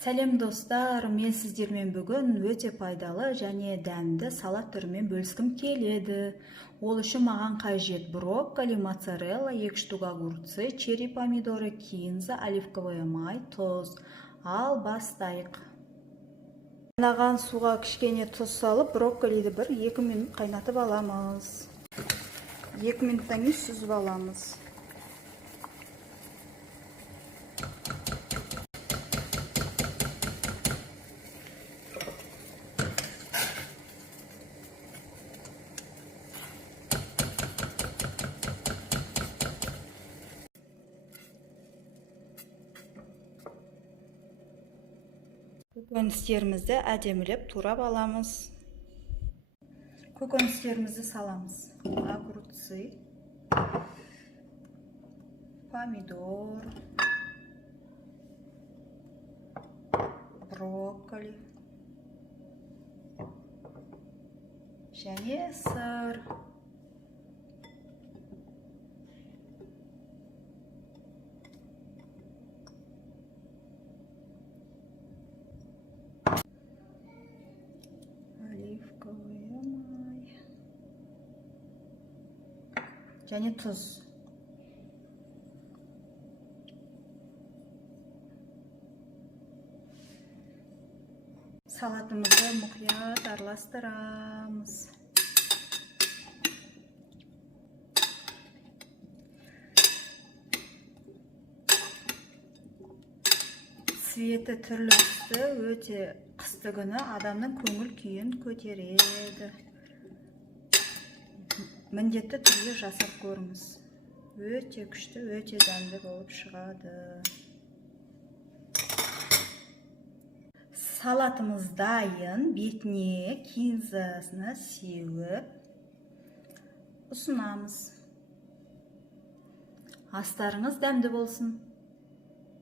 Сәлем достар, мен сіздермен бүгін өте пайдалы және дәмді салат түрімен бөліскім келеді. Ол үшін маған қажет брокколи, моцарелла, 2 штук огурцы, черри помидоры, кинза, оливковый май, тұз. Ал бастайық. Қайнаған суға кішкене тұз салып, брокколиді 1-2 минут қайнатып аламыз. 2 минуттан кейін сүзіп аламыз. Көкөністерімізді әдемілеп турап аламыз. Көкөністерімізді саламыз. Огурцы, помидор, брокколи және сыр. Оливковый май және тұз. Салатымызды мұқият араластырамыз. Цветі түрлі түсті, өте қысты күні адамның көңіл күйін көтереді. Міндетті түрде жасап көріңіз. Өте күшті, өте дәмді болып шығады. Салатымыз дайын, бетіне кинзасына сеуіп ұсынамыз. Астарыңыз дәмді болсын.